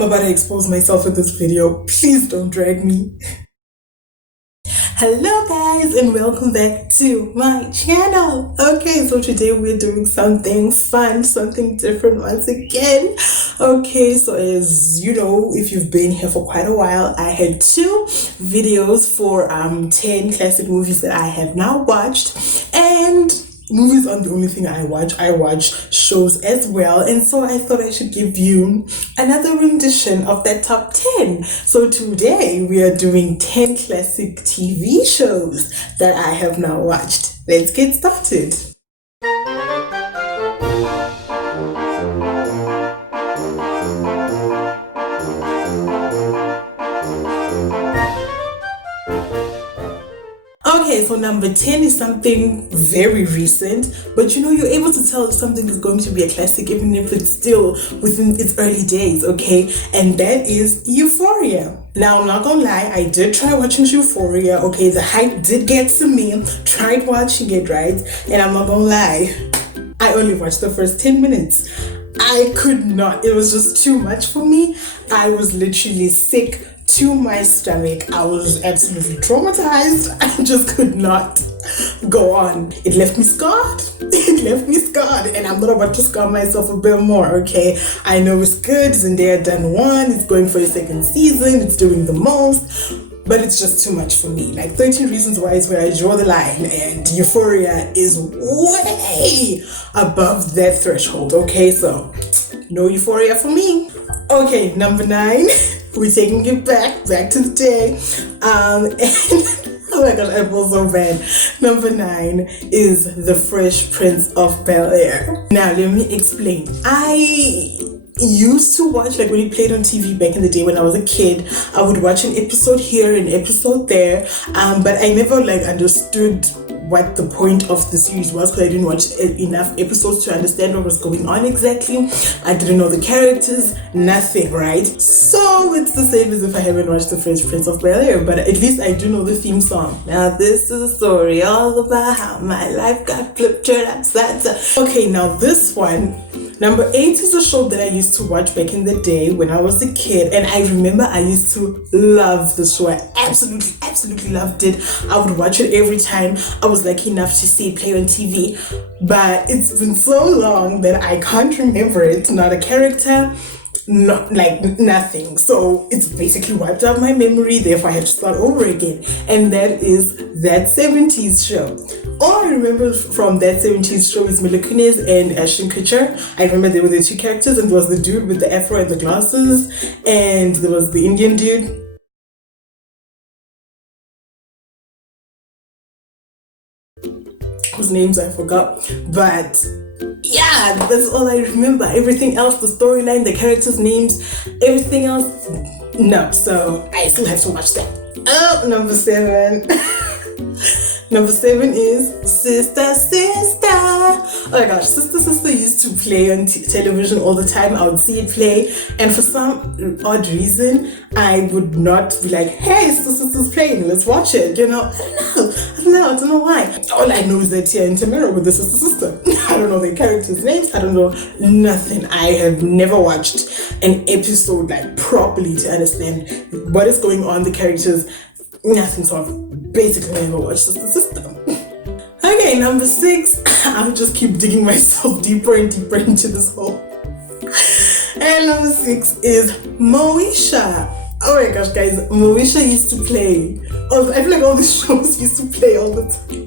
I'm about to expose myself in this video. Please don't drag me. Hello guys and welcome back to my channel. Okay, so today we're doing something fun, something different once again. Okay, so as you know, if you've been here for quite a while, I had two videos for 10 classic movies that I have now watched, and movies aren't the only thing I watch shows as well, and so I thought I should give you another rendition of that top 10. So today we are doing 10 classic TV shows that I have now watched. Let's get started. Okay, so number 10 is something very recent, but you know, you're able to tell if something is going to be a classic even if it's still within its early days, okay? And that is Euphoria. Now, I'm not gonna lie, I did try watching Euphoria, okay? The hype did get to me, tried watching it, right? And I'm not gonna lie, I only watched the first 10 minutes. I could not, it was just too much for me. I was literally sick to my stomach. I was absolutely traumatized. I just could not go on. It left me scarred. It left me scarred, and I'm not about to scar myself a bit more, okay? I know it's good. Zendaya done one. It's going for a second season. It's doing the most, but it's just too much for me. Like 13 Reasons Why is where I draw the line, and Euphoria is way above that threshold, okay? So no Euphoria for me. Okay, number 9. We're taking it back to the day. And oh my gosh, I feel so bad. Number 9 is The Fresh Prince of Bel-air. Now, let me explain. I used to watch, like when it played on TV back in the day when I was a kid, I would watch an episode here, an episode there, but I never like understood what the point of the series was because I didn't watch enough episodes to understand what was going on exactly. I didn't know the characters, nothing, right? So it's the same as if I haven't watched The Fresh Prince of Bel-air, but at least I do know the theme song. Now this is a story all about how my life got flipped upside down. Okay, now this one, number 8 is a show that I used to watch back in the day when I was a kid, and I remember I used to love the show. I absolutely loved it. I would watch it every time I was lucky enough to see it play on TV, but it's been so long that I can't remember it. Not a character, not like nothing. So it's basically wiped out my memory, therefore I have to start over again. And that is That 70s Show. All I remember from That 70s Show is Mila Kunis and Ashton Kutcher. I remember there were the two characters, and there was the dude with the afro and the glasses, and there was the Indian dude. Whose names I forgot, but yeah, that's all I remember. Everything else, the storyline, the characters' names, everything else, no. So I still have to watch that. Oh, number 7. Number 7 is Sister Sister. Oh my gosh, Sister Sister used to play on television all the time. I would see it play, and for some odd reason, I would not be like, hey, Sister Sister's playing, let's watch it. You know, I don't know why. All I know is that Tia and Tamara with the Sister Sister. I don't know their characters' names. I don't know nothing. I have never watched an episode like properly to understand what is going on, the characters, nothing. So I've basically never watched Sister Sister. Okay, number 6. I'll just keep digging myself deeper and deeper into this hole. And number 6 is Moesha. Oh my gosh, guys, Moesha used to play. I feel like all these shows used to play all the time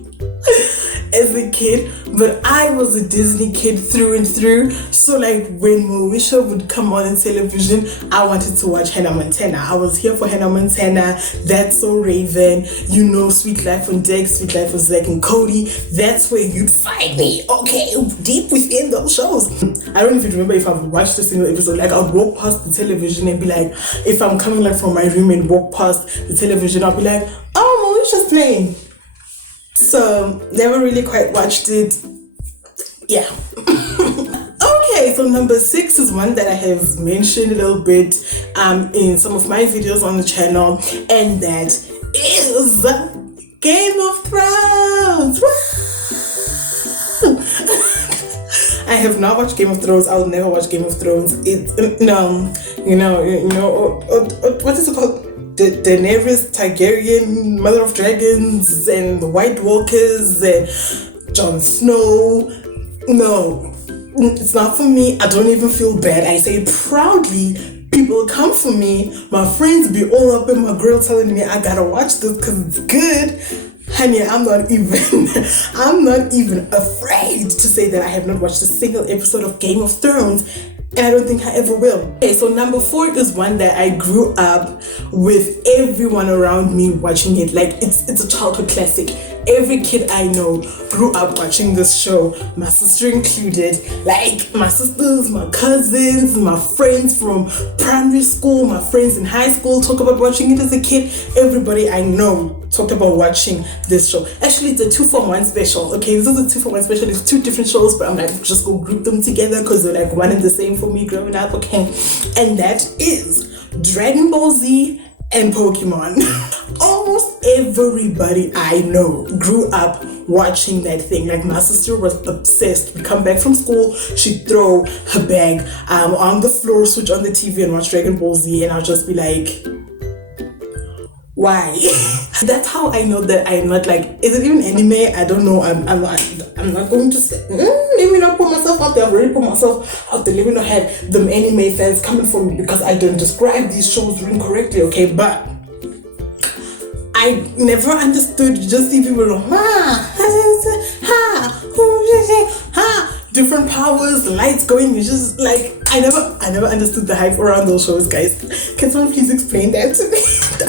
as a kid, but I was a Disney kid through and through. So like when Moesha would come on television, I wanted to watch Hannah Montana. I was here for Hannah Montana, That's So Raven, you know, Sweet Life on Deck, Sweet Life of Zack and Cody. That's where you'd find me, okay, deep within those shows. I don't even remember if I've watched a single episode. Like I'd walk past the television and be like, if I'm coming like from my room and walk past the television, I'll be like, oh, Moesha's playing. So never really quite watched it. Yeah. Okay, so number 6 is one that I have mentioned a little bit in some of my videos on the channel, and that is Game of Thrones. I have not watched Game of Thrones. I'll never watch Game of Thrones. No, what is it called? Daenerys Targaryen, Mother of Dragons, and the White Walkers, and Jon Snow. No, it's not for me. I don't even feel bad. I say it proudly. People come for me. My friends be all up in my grill telling me I gotta watch this because it's good. Honey, I'm not even afraid to say that I have not watched a single episode of Game of Thrones, and I don't think I ever will. Okay, so number 4 is one that I grew up with everyone around me watching it. Like it's a childhood classic. Every kid I know grew up watching this show, my sister included. Like my sisters, my cousins, my friends from primary school, my friends in high school talk about watching it as a kid. Everybody I know talked about watching this show. Actually, it's a 2-for-1 special. Okay, this is a 2-for-1 special. It's 2 different shows, but I'm like, just go group them together because they're like one and the same for me growing up. Okay, and that is Dragon Ball Z and Pokemon. Almost everybody I know grew up watching that thing. Like my sister was obsessed. We'd come back from school, she'd throw her bag on the floor, switch on the TV and watch Dragon Ball Z, and I'll just be like, why? That's how I know that I am not like, is it even anime? I don't know. I'm not going to say, let me not put myself out there. I've already put myself out there. Let me not have them anime fans coming for me because I don't describe these shows incorrectly, okay? But I never understood. Just see people go, different powers, lights going. It's just like I never understood the hype around those shows, guys. Can someone please explain that to me?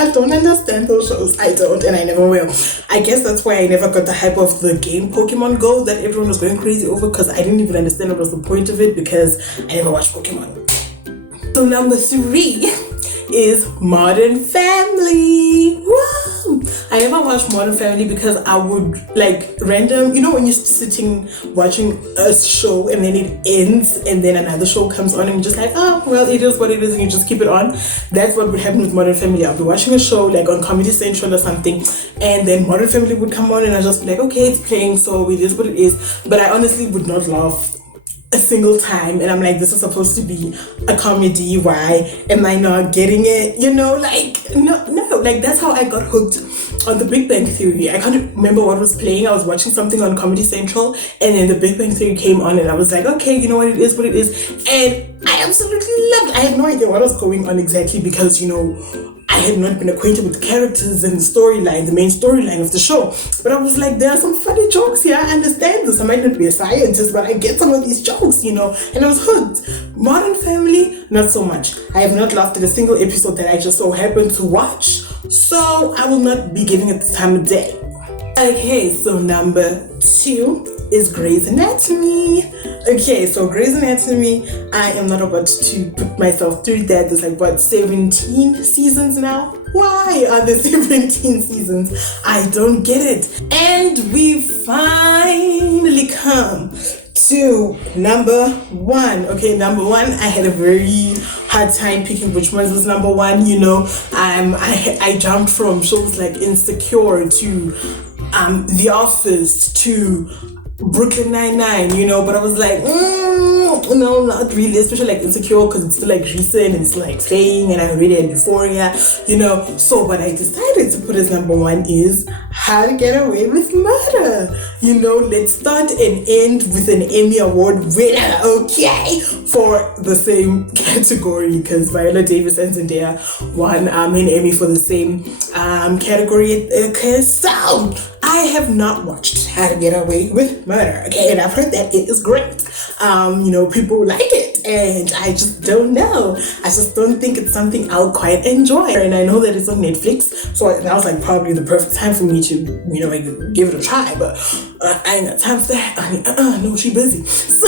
I don't understand those shows. I don't, and I never will. I guess that's why I never got the hype of the game Pokemon Go that everyone was going crazy over, because I didn't even understand what was the point of it because I never watched Pokemon. So number 3 is Modern Family. Wow! I never watched Modern Family because I would like random, when you're sitting watching a show and then it ends and then another show comes on and you're just like, oh, well, it is what it is, and you just keep it on. That's what would happen with Modern Family. I'll be watching a show like on Comedy Central or something, and then Modern Family would come on and I'll just be like, okay, it's playing, so it is what it is. But I honestly would not laugh a single time, and I'm like, this is supposed to be a comedy, why am I not getting it? No, like that's how I got hooked on The Big Bang Theory. I can't remember what was playing. I was watching something on Comedy Central and then The Big Bang Theory came on and I was like, okay, you know what, it is what it is, and I absolutely loved it. I had no idea what was going on exactly because I had not been acquainted with the characters and the storyline, the main storyline of the show. But I was like, there are some funny jokes here. I understand this. I might not be a scientist, but I get some of these jokes, and I was hooked. Modern Family, not so much. I have not laughed at a single episode that I just so happened to watch, so I will not be giving it the time of day. Okay, so number 2 is Grey's Anatomy. Okay, so Grey's Anatomy, I am not about to put myself through that. There's like, 17 seasons now? Why are there 17 seasons? I don't get it. And we finally come to number 1. Okay, number 1, I had a very hard time picking which one was number 1. I jumped from shows like Insecure to The Office to Brooklyn Nine-Nine, but I was like, no, not really, especially like Insecure because it's still like recent and it's like playing and I already had Euphoria, so what I decided to put as number 1 is How to Get Away with Murder. Let's start and end with an Emmy Award winner, okay, for the same category, because Viola Davis and Zendaya won an Emmy for the same category. Okay, so I have not watched How to Get Away with Murder, okay, and I've heard that it is great. People like it, and I just don't know. I just don't think it's something I'll quite enjoy. And I know that it's on Netflix, so that was like probably the perfect time for me to, give it a try. But I ain't got time for that. No, she busy. So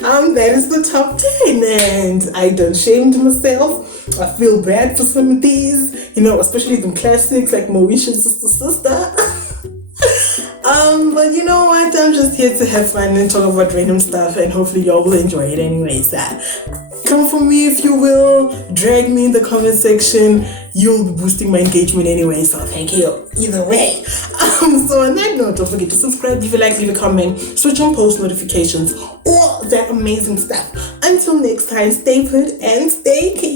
that is the top 10, and I done shamed myself. I feel bad for some of these, especially the classics like Moesha, Sister. But you know what? I'm just here to have fun and talk about random stuff, and hopefully y'all will enjoy it anyways. come for me if you will, drag me in the comment section. You'll be boosting my engagement anyway, so thank you either way. So on that note, don't forget to subscribe, leave a like, leave a comment, switch on post notifications, all that amazing stuff. Until next time, stay put and stay key.